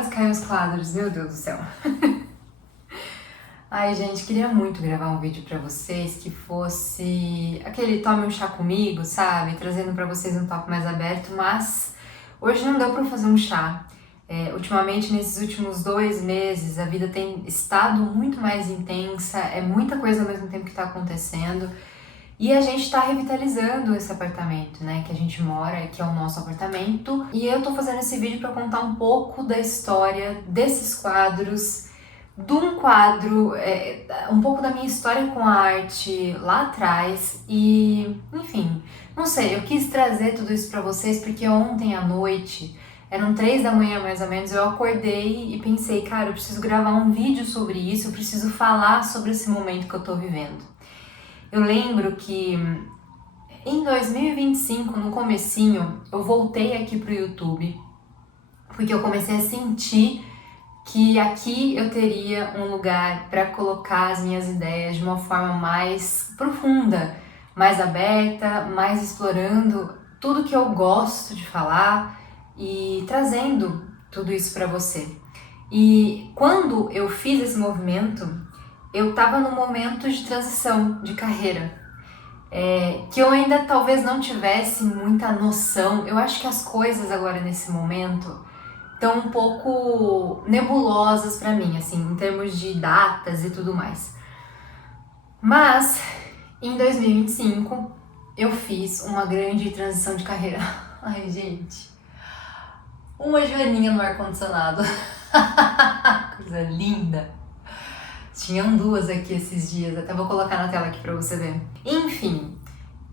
quase caiu os quadros, meu Deus do céu. Ai, gente, queria muito gravar um vídeo pra vocês que fosse aquele tome um chá comigo, sabe? Trazendo pra vocês um papo mais aberto, mas hoje não deu pra fazer um chá. Ultimamente, nesses últimos 2 meses, a vida tem estado muito mais intensa, é muita coisa ao mesmo tempo que tá acontecendo. E a gente tá revitalizando esse apartamento, né, que a gente mora, que é o nosso apartamento. E eu tô fazendo esse vídeo pra contar um pouco da história desses quadros, de um quadro, um pouco da minha história com a arte lá atrás. E, enfim, não sei, eu quis trazer tudo isso pra vocês porque ontem à noite, eram 3 da manhã mais ou menos, eu acordei e pensei, cara, eu preciso gravar um vídeo sobre isso, eu preciso falar sobre esse momento que eu tô vivendo. Eu lembro que em 2025, no comecinho, eu voltei aqui pro YouTube, porque eu comecei a sentir que aqui eu teria um lugar para colocar as minhas ideias de uma forma mais profunda, mais aberta, mais explorando tudo que eu gosto de falar e trazendo tudo isso para você. E quando eu fiz esse movimento, eu estava num momento de transição de carreira, que eu ainda talvez não tivesse muita noção. Eu acho que as coisas agora nesse momento estão um pouco nebulosas para mim, assim, em termos de datas e tudo mais. Mas em 2025 eu fiz uma grande transição de carreira. Ai, gente, uma joaninha no ar-condicionado. Coisa linda. Tinham 2 aqui esses dias, até vou colocar na tela aqui pra você ver. Enfim,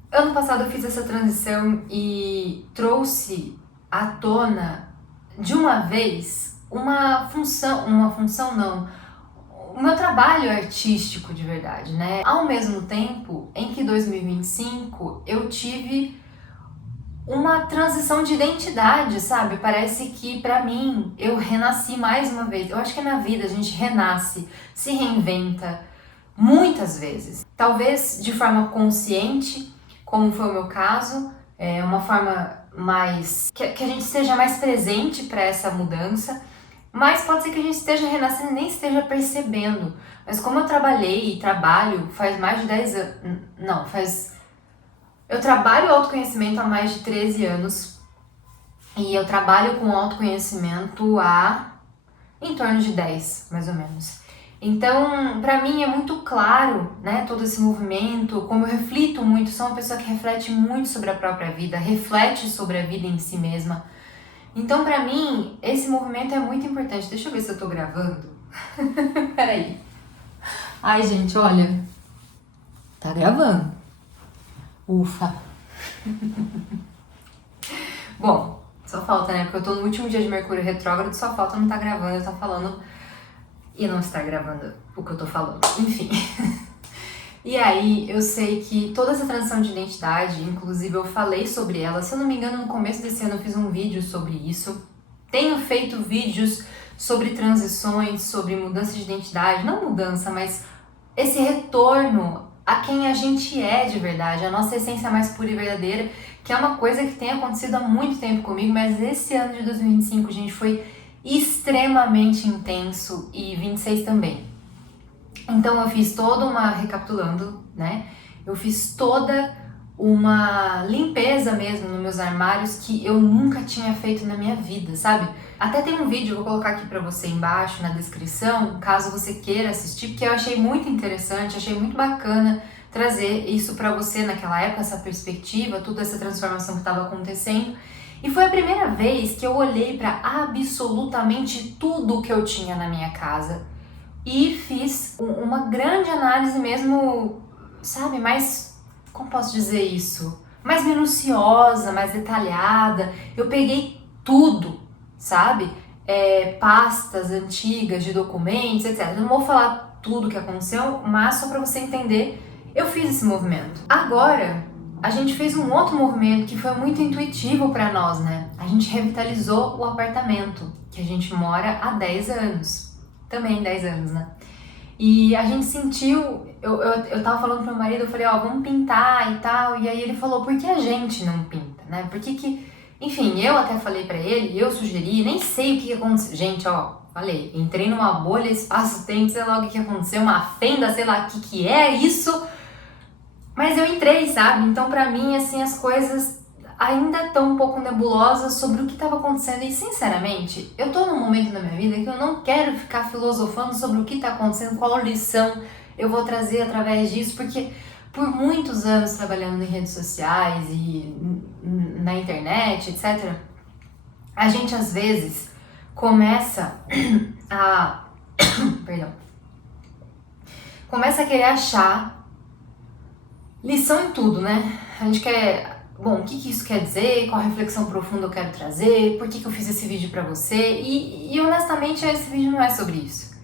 ano passado eu fiz essa transição e trouxe à tona de uma vez o meu trabalho artístico de verdade, né? Ao mesmo tempo em que 2025 eu tive uma transição de identidade, sabe? Parece que pra mim eu renasci mais uma vez. Eu acho que na vida a gente renasce, se reinventa muitas vezes. Talvez de forma consciente, como foi o meu caso, uma forma mais que a gente esteja mais presente para essa mudança, mas pode ser que a gente esteja renascendo e nem esteja percebendo. Mas como eu trabalhei e trabalho faz mais de 10 anos, eu trabalho autoconhecimento há mais de 13 anos e eu trabalho com autoconhecimento há em torno de 10, mais ou menos. Então, pra mim é muito claro, né, todo esse movimento, como eu reflito muito, sou uma pessoa que reflete muito sobre a própria vida, reflete sobre a vida em si mesma. Então, pra mim, esse movimento é muito importante. Deixa eu ver se eu tô gravando. Peraí. Ai, gente, olha. Tá gravando. Ufa. Bom, só falta, né? Porque eu tô no último dia de Mercúrio retrógrado, só falta não tá gravando, eu tô falando e não estar gravando o que eu tô falando. Enfim. E aí, eu sei que toda essa transição de identidade, inclusive eu falei sobre ela, se eu não me engano, no começo desse ano eu fiz um vídeo sobre isso. Tenho feito vídeos sobre transições, sobre mudança de identidade, não mudança, mas esse retorno a quem a gente é de verdade, a nossa essência mais pura e verdadeira, que é uma coisa que tem acontecido há muito tempo comigo, mas esse ano de 2025, gente, foi extremamente intenso e 26 também. Então eu fiz toda uma, recapitulando, né, eu fiz toda uma limpeza mesmo nos meus armários que eu nunca tinha feito na minha vida, sabe? Até tem um vídeo, eu vou colocar aqui pra você embaixo na descrição, caso você queira assistir, porque eu achei muito interessante, achei muito bacana trazer isso pra você naquela época, essa perspectiva, toda essa transformação que estava acontecendo. E foi a primeira vez que eu olhei pra absolutamente tudo que eu tinha na minha casa e fiz uma grande análise mesmo, sabe, mais, como posso dizer isso? Mais minuciosa, mais detalhada. Eu peguei tudo, sabe? Pastas antigas de documentos, etc. Eu não vou falar tudo o que aconteceu, mas só pra você entender, eu fiz esse movimento. Agora, a gente fez um outro movimento que foi muito intuitivo pra nós, né? A gente revitalizou o apartamento, que a gente mora há 10 anos. Também 10 anos, né? E a gente sentiu, eu tava falando pro meu marido, eu falei, ó, vamos pintar e tal, e aí ele falou, por que a gente não pinta, né? Por que Enfim, eu até falei pra ele, eu sugeri, nem sei o que aconteceu. Gente, ó, falei, entrei numa bolha, espaço-tempo, sei lá o que aconteceu, uma fenda, sei lá o que é isso. Mas eu entrei, sabe? Então pra mim, assim, as coisas ainda estão um pouco nebulosas sobre o que estava acontecendo. E sinceramente, eu tô num momento da minha vida que eu não quero ficar filosofando sobre o que tá acontecendo, qual lição eu vou trazer através disso, porque por muitos anos trabalhando em redes sociais e na internet, etc., a gente às vezes começa a perdão, começa a querer achar lição em tudo, né? A gente quer, bom, o que isso quer dizer, qual reflexão profunda eu quero trazer, por que eu fiz esse vídeo pra você, e honestamente esse vídeo não é sobre isso.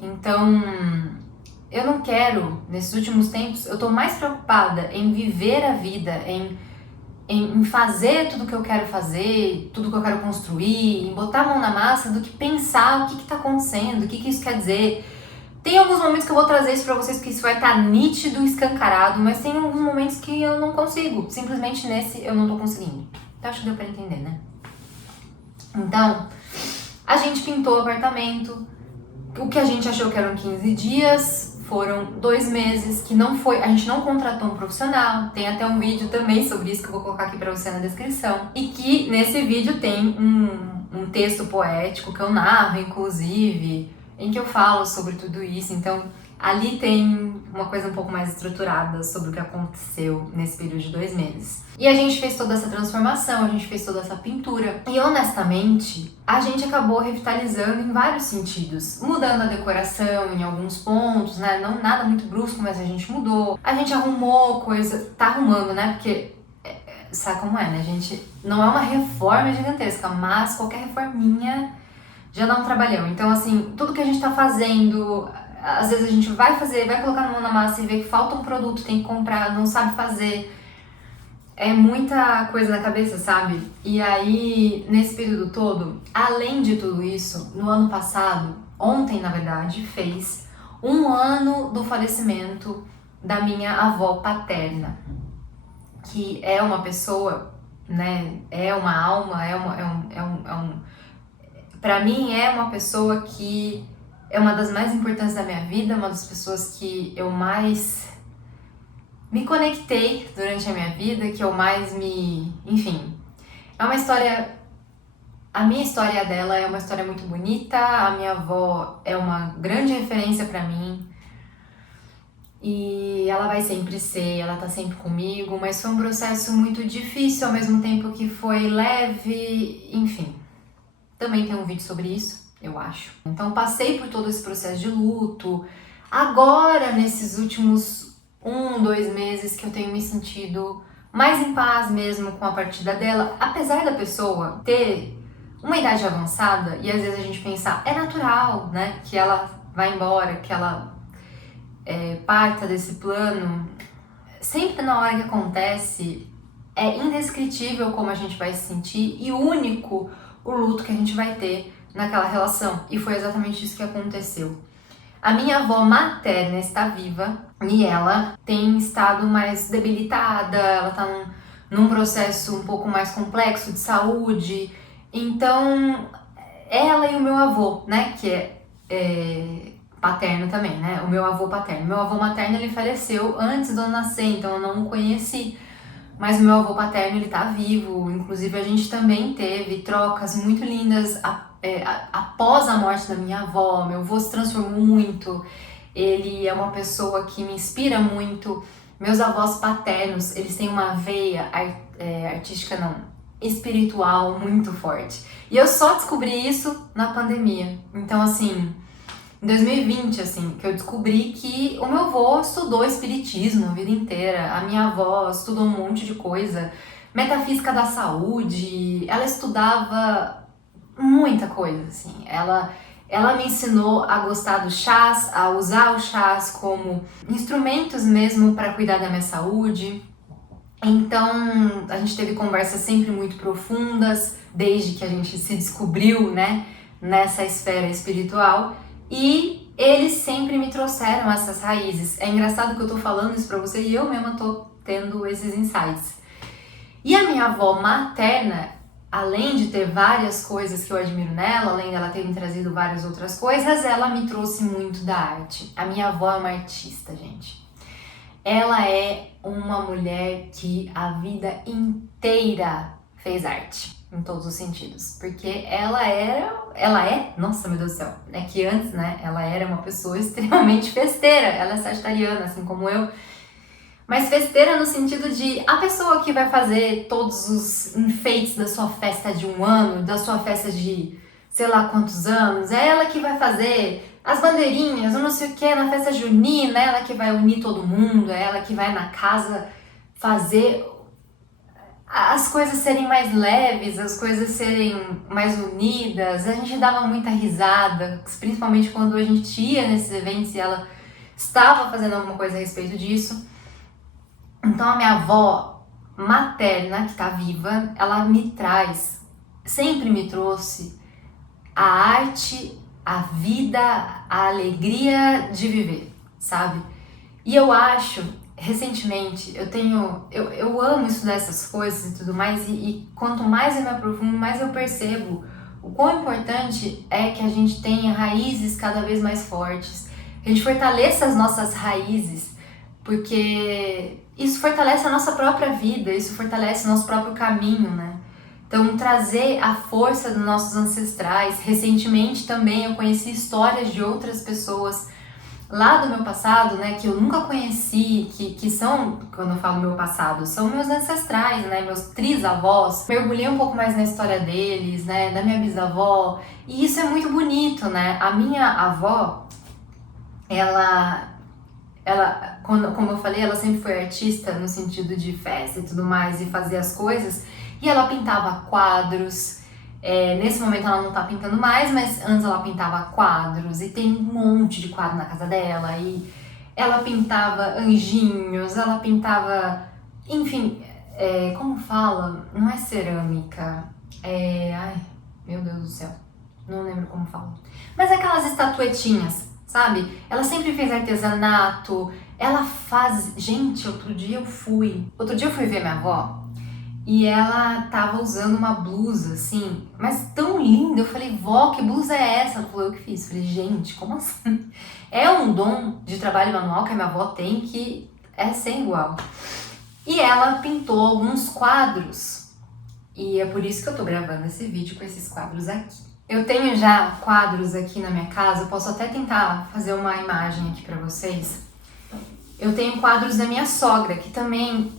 Então, eu não quero, nesses últimos tempos, eu tô mais preocupada em viver a vida, em fazer tudo que eu quero fazer, tudo que eu quero construir, em botar a mão na massa, do que pensar o que tá acontecendo, o que isso quer dizer. Tem alguns momentos que eu vou trazer isso pra vocês, porque isso vai estar nítido, escancarado, mas tem alguns momentos que eu não consigo. Simplesmente nesse eu não tô conseguindo. Então acho que deu pra entender, né? Então, a gente pintou o apartamento. O que a gente achou que eram 15 dias, foram 2 meses, que não foi, a gente não contratou um profissional. Tem até um vídeo também sobre isso que eu vou colocar aqui pra você na descrição. E que nesse vídeo tem um texto poético que eu narro, inclusive, em que eu falo sobre tudo isso. Então, ali tem uma coisa um pouco mais estruturada sobre o que aconteceu nesse período de 2 meses. E a gente fez toda essa transformação, a gente fez toda essa pintura. E honestamente, a gente acabou revitalizando em vários sentidos. Mudando a decoração em alguns pontos, né? Não nada muito brusco, mas a gente mudou. A gente arrumou coisa, tá arrumando, né? Porque sabe como é, né? A gente não é uma reforma gigantesca, mas qualquer reforminha já dá um trabalhão. Então, assim, tudo que a gente tá fazendo, às vezes a gente vai fazer, vai colocar na mão na massa e vê que falta um produto, tem que comprar, não sabe fazer. É muita coisa na cabeça, sabe? E aí, nesse período todo, além de tudo isso, no ano passado, ontem, na verdade, fez 1 ano do falecimento da minha avó paterna, que é uma pessoa, né? É uma alma, pra mim é uma pessoa que é uma das mais importantes da minha vida, uma das pessoas que eu mais me conectei durante a minha vida, que eu mais me... Enfim, é uma história... A minha história dela é uma história muito bonita, a minha avó é uma grande referência pra mim, e ela vai sempre ser, ela tá sempre comigo, mas foi um processo muito difícil, ao mesmo tempo que foi leve, enfim. Também tem um vídeo sobre isso, eu acho. Então passei por todo esse processo de luto. Agora, nesses últimos 1, 2 meses que eu tenho me sentido mais em paz mesmo com a partida dela, apesar da pessoa ter uma idade avançada, e às vezes a gente pensa, é natural, né, que ela vai embora, que ela parta desse plano. Sempre na hora que acontece, é indescritível como a gente vai se sentir e único o luto que a gente vai ter naquela relação. E foi exatamente isso que aconteceu. A minha avó materna está viva e ela tem estado mais debilitada, ela está num processo um pouco mais complexo de saúde. Então, ela e o meu avô, né, que é paterno também, né, o meu avô paterno. Meu avô materno, ele faleceu antes de eu nascer, então eu não o conheci. Mas o meu avô paterno, ele tá vivo, inclusive a gente também teve trocas muito lindas após a morte da minha avó. Meu avô se transformou muito, ele é uma pessoa que me inspira muito. Meus avós paternos, eles têm uma veia artística, não, espiritual muito forte. E eu só descobri isso na pandemia. Então, assim, em 2020, assim, que eu descobri que o meu avô estudou espiritismo a vida inteira, a minha avó estudou um monte de coisa, metafísica da saúde, ela estudava muita coisa, assim, ela me ensinou a gostar dos chás, a usar os chás como instrumentos mesmo para cuidar da minha saúde. Então, a gente teve conversas sempre muito profundas, desde que a gente se descobriu, né, nessa esfera espiritual. E eles sempre me trouxeram essas raízes. É engraçado que eu tô falando isso pra você e eu mesma tô tendo esses insights. E a minha avó materna, além de ter várias coisas que eu admiro nela, além dela ter me trazido várias outras coisas, ela me trouxe muito da arte. A minha avó é uma artista, gente. Ela é uma mulher que a vida inteira fez arte, em todos os sentidos. Porque nossa, meu Deus do céu, é que antes, né, ela era uma pessoa extremamente festeira. Ela é sagitariana, assim como eu. Mas festeira no sentido de a pessoa que vai fazer todos os enfeites da sua festa de 1 ano, da sua festa de sei lá quantos anos, é ela que vai fazer as bandeirinhas, eu não sei o que, na festa junina, é ela que vai unir todo mundo, é ela que vai na casa fazer as coisas serem mais leves, as coisas serem mais unidas. A gente dava muita risada, principalmente quando a gente ia nesses eventos e ela estava fazendo alguma coisa a respeito disso. Então a minha avó materna, que tá viva, ela sempre me trouxe a arte, a vida, a alegria de viver, sabe? E eu acho, recentemente, eu amo estudar essas coisas e tudo mais, e quanto mais eu me aprofundo, mais eu percebo o quão importante é que a gente tenha raízes cada vez mais fortes, que a gente fortaleça as nossas raízes, porque isso fortalece a nossa própria vida, isso fortalece o nosso próprio caminho, né? Então, trazer a força dos nossos ancestrais. Recentemente também eu conheci histórias de outras pessoas lá do meu passado, né, que eu nunca conheci, que são, quando eu falo meu passado, são meus ancestrais, né, meus trisavós. Mergulhei um pouco mais na história deles, né, da minha bisavó, e isso é muito bonito, né? A minha avó, como eu falei, ela sempre foi artista no sentido de festa e tudo mais, e fazer as coisas, e ela pintava quadros. Nesse momento ela não tá pintando mais, mas antes ela pintava quadros, e tem um monte de quadro na casa dela, e ela pintava anjinhos, ela pintava, enfim, como fala? Não é cerâmica, ai, meu Deus do céu, não lembro como fala, mas aquelas estatuetinhas, sabe? Ela sempre fez artesanato, ela faz... Gente, outro dia eu fui ver minha avó e ela tava usando uma blusa, assim, mas tão linda. Eu falei, vó, que blusa é essa? Ela falou, eu que fiz. Eu falei, gente, como assim? É um dom de trabalho manual que a minha avó tem que é sem igual. E ela pintou alguns quadros, e é por isso que eu tô gravando esse vídeo com esses quadros aqui. Eu tenho já quadros aqui na minha casa, eu posso até tentar fazer uma imagem aqui pra vocês. Eu tenho quadros da minha sogra, que também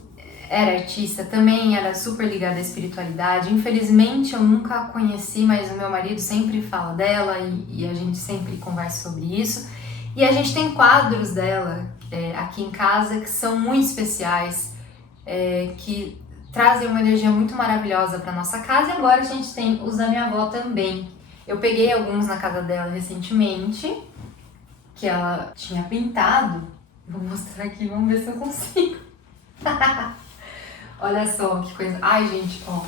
era artista, também era super ligada à espiritualidade. Infelizmente eu nunca a conheci, mas o meu marido sempre fala dela e a gente sempre conversa sobre isso. E a gente tem quadros dela aqui em casa que são muito especiais, que trazem uma energia muito maravilhosa para nossa casa. E agora a gente tem os da minha avó também. Eu peguei alguns na casa dela recentemente, que ela tinha pintado. Vou mostrar aqui, vamos ver se eu consigo. Olha só que coisa. Ai, gente, ó.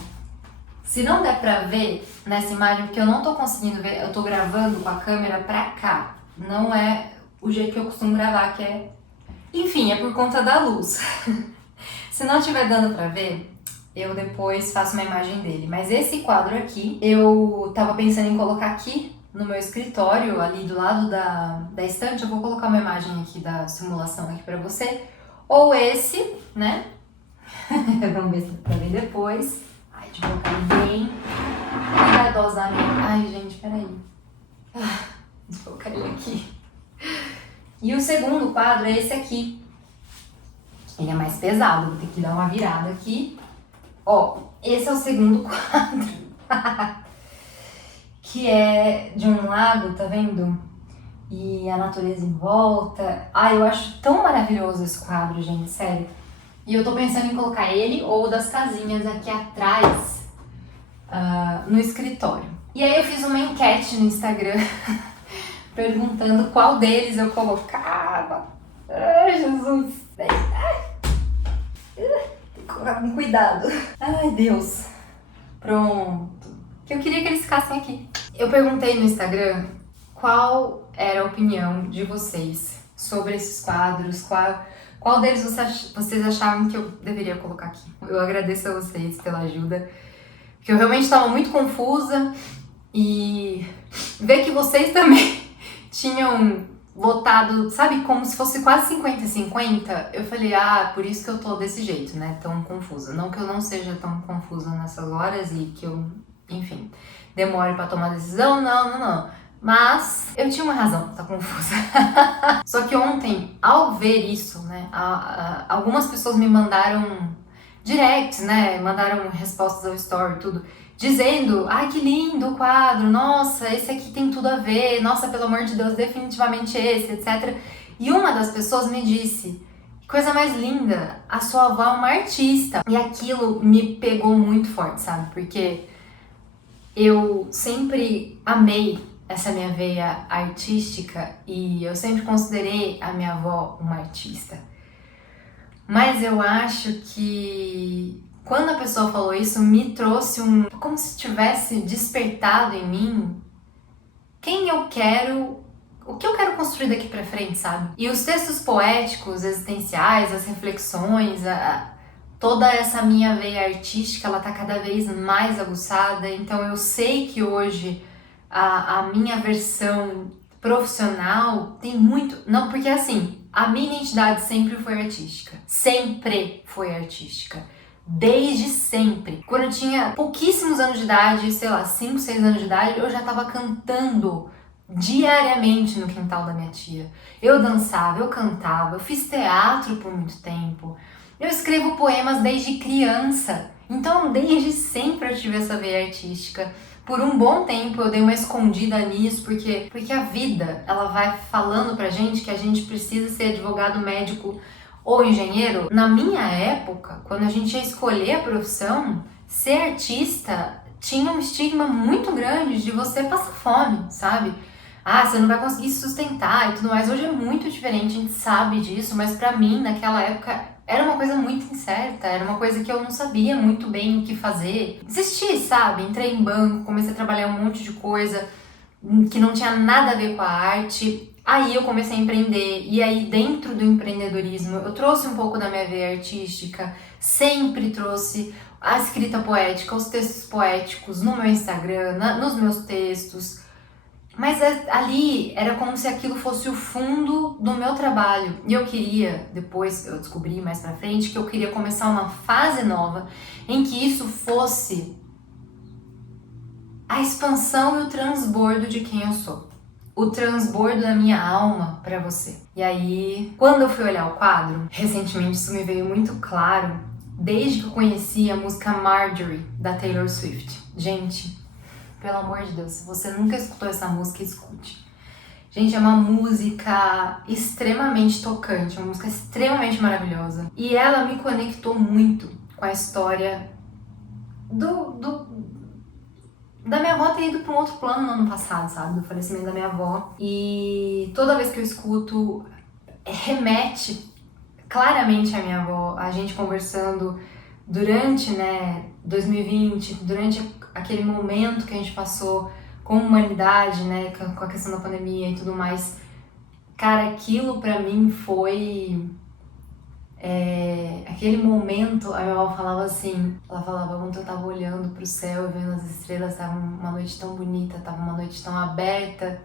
Se não der pra ver nessa imagem, porque eu não tô conseguindo ver, eu tô gravando com a câmera pra cá. Não é o jeito que eu costumo gravar, que é... Enfim, é por conta da luz. Se não estiver dando pra ver, eu depois faço uma imagem dele. Mas esse quadro aqui, eu tava pensando em colocar aqui no meu escritório, ali do lado da estante. Eu vou colocar uma imagem aqui da simulação aqui pra você. Ou esse, né? Vamos ver se dá pra ver depois. Ai, deixa eu colocar ele bem cuidadosamente. Ai, gente, peraí. Deixa eu colocar ele aqui. E o segundo quadro é esse aqui. Ele é mais pesado, vou ter que dar uma virada aqui. Ó, esse é o segundo quadro. Que é de um lago, tá vendo? E a natureza em volta. Ai, eu acho tão maravilhoso esse quadro, gente, sério. E eu tô pensando em colocar ele ou das casinhas aqui atrás no escritório. E aí eu fiz uma enquete no Instagram perguntando qual deles eu colocava. Ai, Jesus! Tem que colocar com cuidado. Ai, Deus! Pronto. Que eu queria que eles ficassem aqui. Eu perguntei no Instagram qual era a opinião de vocês sobre esses quadros, qual deles vocês achavam que eu deveria colocar aqui. Eu agradeço a vocês pela ajuda, porque eu realmente estava muito confusa e ver que vocês também tinham votado, sabe, como se fosse quase 50-50, eu falei, por isso que eu tô desse jeito, né, tão confusa. Não que eu não seja tão confusa nessas horas e que eu, enfim, demore pra tomar decisão, não. Mas eu tinha uma razão pra estar confusa. Só que ontem, ao ver isso, né, algumas pessoas me mandaram directs, né, mandaram respostas ao story, tudo, dizendo, ai que lindo o quadro, nossa, esse aqui tem tudo a ver, nossa, pelo amor de Deus, definitivamente esse, etc. E uma das pessoas me disse, que coisa mais linda, a sua avó é uma artista. E aquilo me pegou muito forte, sabe, porque eu sempre amei essa minha veia artística e eu sempre considerei a minha avó uma artista. Mas eu acho que quando a pessoa falou isso, me trouxe como se tivesse despertado em mim quem eu quero, o que eu quero construir daqui pra frente, sabe? E os textos poéticos, existenciais, as reflexões, toda essa minha veia artística, ela tá cada vez mais aguçada, então eu sei que hoje a minha versão profissional tem muito... Não, porque assim, a minha identidade sempre foi artística. Sempre foi artística. Desde sempre. Quando eu tinha pouquíssimos anos de idade, sei lá, 5, 6 anos de idade, eu já tava cantando diariamente no quintal da minha tia. Eu dançava, eu cantava, eu fiz teatro por muito tempo. Eu escrevo poemas desde criança. Então, desde sempre eu tive essa veia artística. Por um bom tempo eu dei uma escondida nisso, porque a vida, ela vai falando pra gente que a gente precisa ser advogado, médico ou engenheiro. Na minha época, quando a gente ia escolher a profissão, ser artista tinha um estigma muito grande de você passar fome, sabe? Você não vai conseguir se sustentar e tudo mais. Hoje é muito diferente, a gente sabe disso, mas pra mim, naquela época, era uma coisa muito incerta, era uma coisa que eu não sabia muito bem o que fazer. Desisti, sabe? Entrei em banco, comecei a trabalhar um monte de coisa que não tinha nada a ver com a arte. Aí eu comecei a empreender, e aí dentro do empreendedorismo eu trouxe um pouco da minha veia artística, sempre trouxe a escrita poética, os textos poéticos no meu Instagram, nos meus textos. Mas ali era como se aquilo fosse o fundo do meu trabalho. E eu queria, depois eu descobri mais pra frente, que eu queria começar uma fase nova em que isso fosse a expansão e o transbordo de quem eu sou. O transbordo da minha alma pra você. E aí, quando eu fui olhar o quadro, recentemente isso me veio muito claro, desde que eu conheci a música Marjorie, da Taylor Swift. Gente, pelo amor de Deus, se você nunca escutou essa música, escute. Gente, é uma música extremamente tocante, uma música extremamente maravilhosa. E ela me conectou muito com a história da minha avó ter ido para um outro plano no ano passado, sabe? Do falecimento da minha avó. E toda vez que eu escuto, remete claramente à minha avó, a gente conversando durante, 2020, durante aquele momento que a gente passou com a humanidade, né, com a questão da pandemia e tudo mais. Cara, aquilo pra mim foi... aquele momento, a minha avó falava assim, ela falava, quando eu tava olhando pro céu e vendo as estrelas, tava uma noite tão bonita, tava uma noite tão aberta,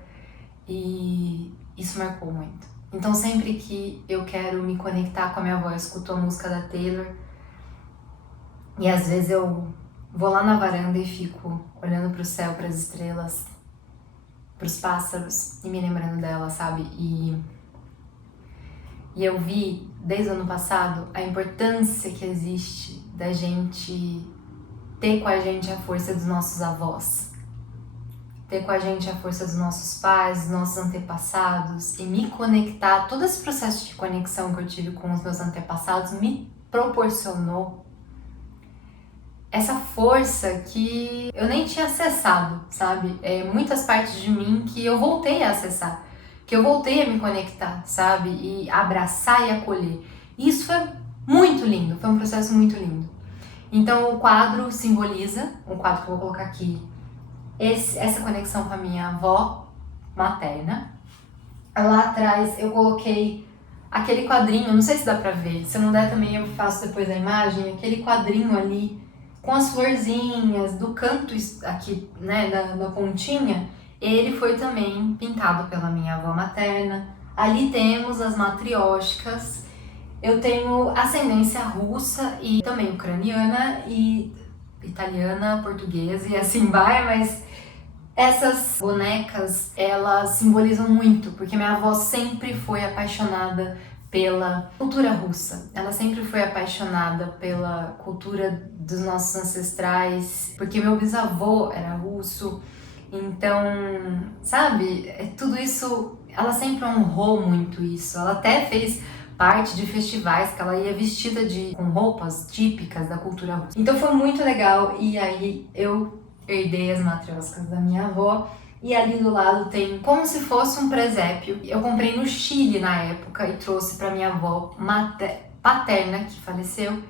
e isso marcou muito. Então sempre que eu quero me conectar com a minha avó, eu escuto a música da Taylor, e às vezes eu vou lá na varanda e fico olhando pro céu, pras estrelas, pros pássaros e me lembrando dela, sabe? E eu vi, desde o ano passado, a importância que existe da gente ter com a gente a força dos nossos avós, ter com a gente a força dos nossos pais, dos nossos antepassados, e me conectar. Todo esse processo de conexão que eu tive com os meus antepassados me proporcionou essa força que eu nem tinha acessado, sabe? Muitas partes de mim que eu voltei a acessar, que eu voltei a me conectar, sabe? E abraçar e acolher. E isso foi muito lindo, foi um processo muito lindo. Então o quadro simboliza, um quadro que eu vou colocar aqui, essa conexão com a minha avó materna. Lá atrás eu coloquei aquele quadrinho, não sei se dá pra ver, se não der também eu faço depois a imagem, aquele quadrinho ali, com as florzinhas, do canto aqui, né, da pontinha, ele foi também pintado pela minha avó materna. Ali temos as matrióticas. Eu tenho ascendência russa e também ucraniana e italiana, portuguesa e assim vai, mas essas bonecas, elas simbolizam muito, porque minha avó sempre foi apaixonada pela cultura russa. Ela sempre foi apaixonada pela cultura dos nossos ancestrais, porque meu bisavô era russo. Então, sabe, tudo isso, ela sempre honrou muito isso. Ela até fez parte de festivais que ela ia vestida com roupas típicas da cultura russa. Então foi muito legal, e aí eu herdei as matrioscas da minha avó. E ali do lado tem como se fosse um presépio. Eu comprei no Chile na época e trouxe pra minha avó paterna, que faleceu.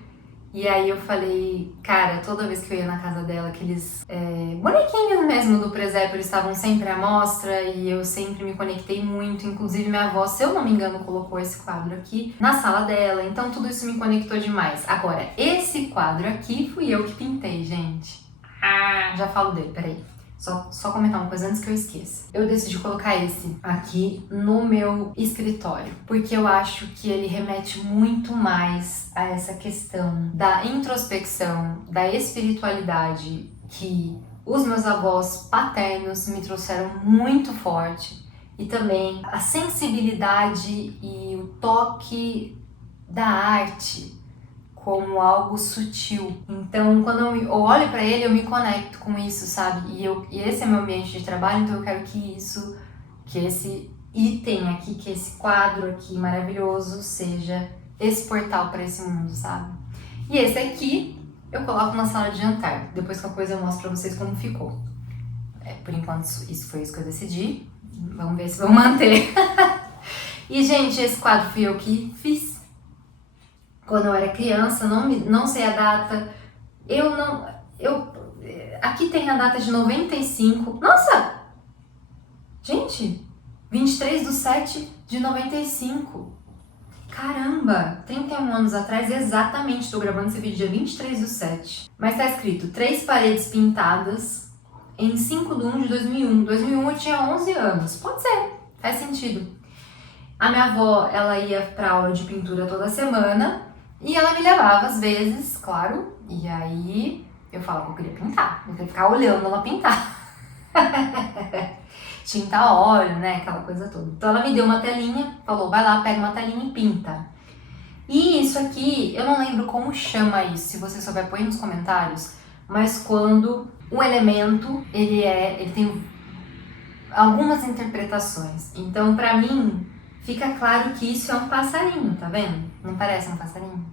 E aí eu falei, cara, toda vez que eu ia na casa dela, aqueles bonequinhos mesmo do presépio, eles estavam sempre à mostra e eu sempre me conectei muito. Inclusive minha avó, se eu não me engano, colocou esse quadro aqui na sala dela, então tudo isso me conectou demais. Agora, esse quadro aqui fui eu que pintei, gente. Já falo dele, peraí. Só comentar uma coisa antes que eu esqueça. Eu decidi colocar esse aqui no meu escritório, porque eu acho que ele remete muito mais a essa questão da introspecção, da espiritualidade que os meus avós paternos me trouxeram muito forte, e também a sensibilidade e o toque da arte como algo sutil. Então, quando eu olho pra ele, eu me conecto com isso, sabe? E esse é meu ambiente de trabalho, então eu quero que esse item aqui, que esse quadro aqui maravilhoso seja esse portal para esse mundo, sabe? E esse aqui eu coloco na sala de jantar. Depois qualquer coisa eu mostro pra vocês como ficou. Por enquanto, isso foi isso que eu decidi. Vamos ver se vou manter. E, gente, esse quadro fui eu que fiz. Quando eu era criança, não sei a data, aqui tem a data de 95, nossa, gente, 23/7/95, caramba, 31 anos atrás, exatamente, tô gravando esse vídeo dia 23/7, mas tá escrito 3 paredes pintadas em 5/1/2001, 2001 eu tinha 11 anos, pode ser, faz sentido. A minha avó, ela ia pra aula de pintura toda semana, e ela me levava às vezes, claro, e aí eu falava que eu queria pintar, eu queria ficar olhando ela pintar. Tinta a óleo, né, aquela coisa toda. Então ela me deu uma telinha, falou, vai lá, pega uma telinha e pinta. E isso aqui, eu não lembro como chama isso, se você souber, põe nos comentários, mas quando um elemento, ele tem algumas interpretações. Então, pra mim, fica claro que isso é um passarinho, tá vendo? Não parece um passarinho?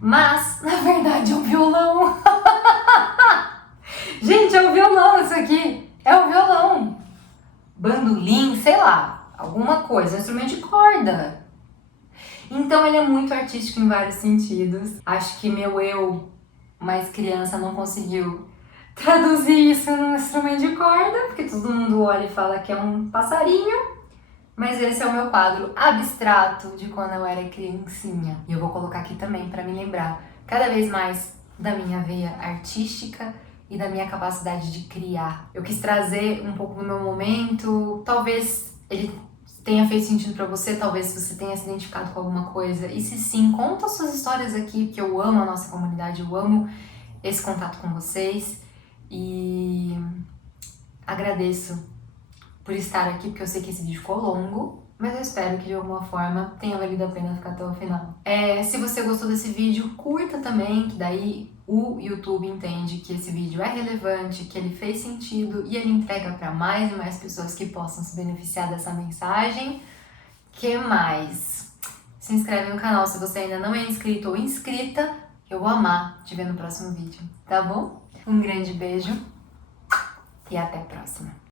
Mas, na verdade, é um violão. Gente, é um violão isso aqui. É um violão. Bandolim, sei lá, alguma coisa, um instrumento de corda. Então ele é muito artístico em vários sentidos. Acho que meu eu mais criança não conseguiu traduzir isso num instrumento de corda, porque todo mundo olha e fala que é um passarinho. Mas esse é o meu quadro abstrato de quando eu era criancinha. E eu vou colocar aqui também para me lembrar cada vez mais da minha veia artística e da minha capacidade de criar. Eu quis trazer um pouco do meu momento, talvez ele tenha feito sentido para você, talvez você tenha se identificado com alguma coisa. E se sim, conta suas histórias aqui, porque eu amo a nossa comunidade, eu amo esse contato com vocês. E agradeço por estar aqui, porque eu sei que esse vídeo ficou longo, mas eu espero que de alguma forma tenha valido a pena ficar até o final. Se você gostou desse vídeo, curta também, que daí o YouTube entende que esse vídeo é relevante, que ele fez sentido e ele entrega para mais e mais pessoas que possam se beneficiar dessa mensagem. Que mais? Se inscreve no canal se você ainda não é inscrito ou inscrita, eu vou amar te ver no próximo vídeo, tá bom? Um grande beijo e até a próxima!